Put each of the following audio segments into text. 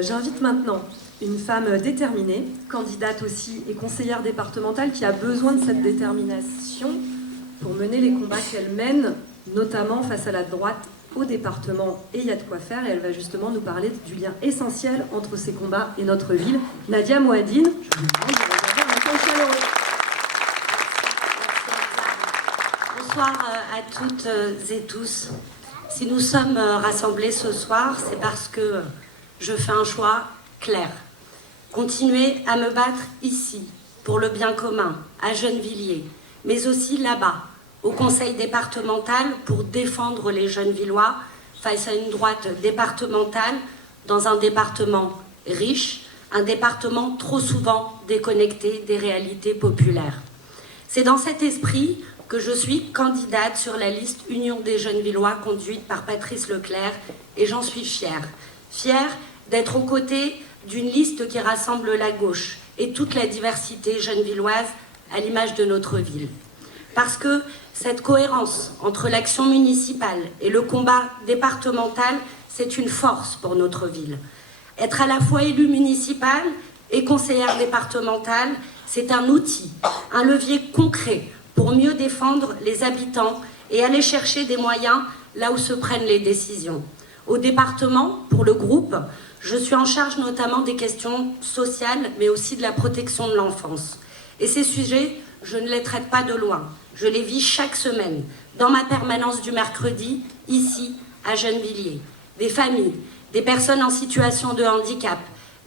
J'invite maintenant une femme déterminée, candidate aussi et conseillère départementale qui a besoin de cette détermination pour mener les combats qu'elle mène, notamment face à la droite au département, et il y a de quoi faire, et elle va justement nous parler du lien essentiel entre ces combats et notre ville. Nadia Mouadine, je vous demande de regarder un accueil chaleureux. Bonsoir à toutes et tous. Si nous sommes rassemblés ce soir, c'est parce que je fais un choix clair. Continuer à me battre ici, pour le bien commun, à Gennevilliers, mais aussi là-bas, au conseil départemental, pour défendre les Gennevillois face à une droite départementale dans un département riche, un département trop souvent déconnecté des réalités populaires. C'est dans cet esprit que je suis candidate sur la liste Union des Gennevillois conduite par Patrice Leclerc, et j'en suis fière. Fière d'être aux côtés d'une liste qui rassemble la gauche et toute la diversité gennevilloise à l'image de notre ville. Parce que cette cohérence entre l'action municipale et le combat départemental, c'est une force pour notre ville. Être à la fois élue municipale et conseillère départementale, c'est un outil, un levier concret pour mieux défendre les habitants et aller chercher des moyens là où se prennent les décisions. Au département, pour le groupe, je suis en charge notamment des questions sociales, mais aussi de la protection de l'enfance. Et ces sujets, je ne les traite pas de loin. Je les vis chaque semaine, dans ma permanence du mercredi, ici, à Gennevilliers. Des familles, des personnes en situation de handicap,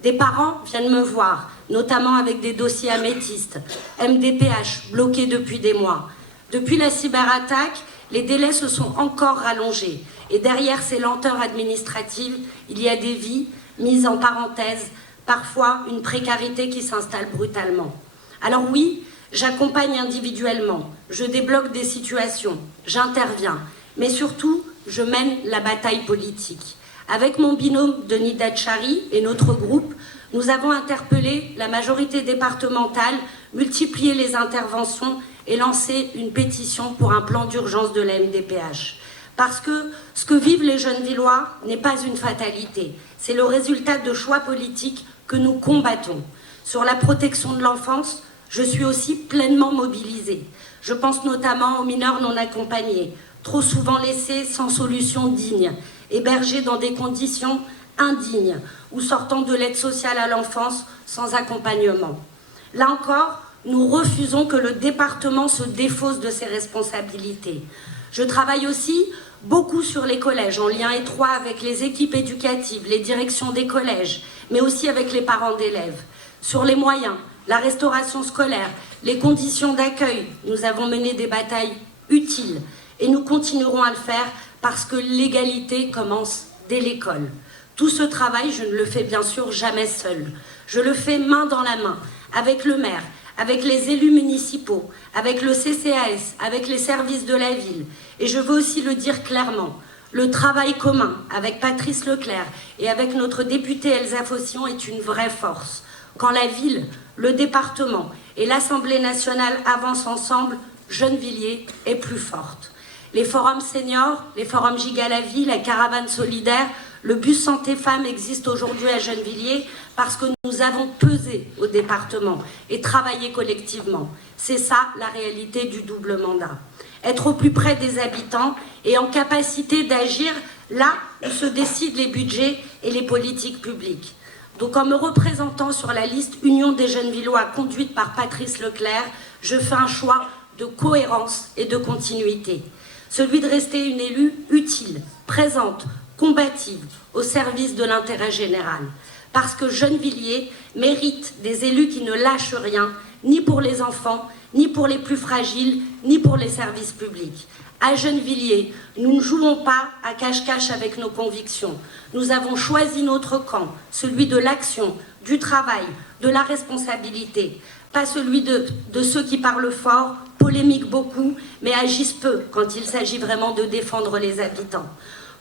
des parents viennent me voir, notamment avec des dossiers améthystes, MDPH bloqués depuis des mois. Depuis la cyberattaque, les délais se sont encore rallongés. Et derrière ces lenteurs administratives, il y a des vies mises en parenthèse, parfois une précarité qui s'installe brutalement. Alors oui, j'accompagne individuellement, je débloque des situations, j'interviens, mais surtout, je mène la bataille politique. Avec mon binôme Denis Datchari et notre groupe, nous avons interpellé la majorité départementale, multiplié les interventions et lancé une pétition pour un plan d'urgence de la MDPH. Parce que ce que vivent les Gennevillois n'est pas une fatalité, c'est le résultat de choix politiques que nous combattons. Sur la protection de l'enfance, je suis aussi pleinement mobilisée. Je pense notamment aux mineurs non accompagnés, trop souvent laissés sans solution digne, hébergés dans des conditions indignes ou sortant de l'aide sociale à l'enfance sans accompagnement. Là encore, nous refusons que le département se défausse de ses responsabilités. Je travaille aussi beaucoup sur les collèges, en lien étroit avec les équipes éducatives, les directions des collèges, mais aussi avec les parents d'élèves. Sur les moyens, la restauration scolaire, les conditions d'accueil, nous avons mené des batailles utiles et nous continuerons à le faire parce que l'égalité commence dès l'école. Tout ce travail, je ne le fais bien sûr jamais seul. Je le fais main dans la main, avec le maire, avec les élus municipaux, avec le CCAS, avec les services de la ville. Et je veux aussi le dire clairement, le travail commun avec Patrice Leclerc et avec notre députée Elsa Faucillon est une vraie force. Quand la ville, le département et l'Assemblée nationale avancent ensemble, Gennevilliers est plus forte. Les forums seniors, les forums Giga la vie, la caravane solidaire, le bus santé femmes existe aujourd'hui à Gennevilliers parce que nous avons pesé au département et travaillé collectivement. C'est ça la réalité du double mandat. Être au plus près des habitants et en capacité d'agir là où se décident les budgets et les politiques publiques. Donc en me représentant sur la liste Union des Gennevillois conduite par Patrice Leclerc, je fais un choix de cohérence et de continuité. Celui de rester une élue utile, présente, combative, au service de l'intérêt général. Parce que Gennevilliers mérite des élus qui ne lâchent rien, ni pour les enfants, ni pour les plus fragiles, ni pour les services publics. À Gennevilliers, nous ne jouons pas à cache-cache avec nos convictions. Nous avons choisi notre camp, celui de l'action, du travail, de la responsabilité. Pas celui de ceux qui parlent fort, polémiquent beaucoup, mais agissent peu quand il s'agit vraiment de défendre les habitants.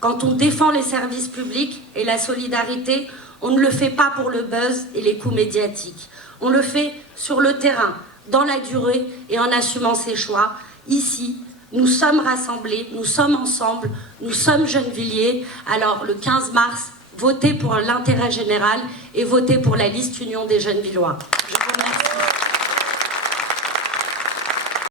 Quand on défend les services publics et la solidarité, on ne le fait pas pour le buzz et les coups médiatiques. On le fait sur le terrain, dans la durée et en assumant ses choix. Ici, nous sommes rassemblés, nous sommes ensemble, nous sommes Gennevilliers. Alors le 15 mars, votez pour l'intérêt général et votez pour la liste Union des jeunes Villois. Je vous remercie.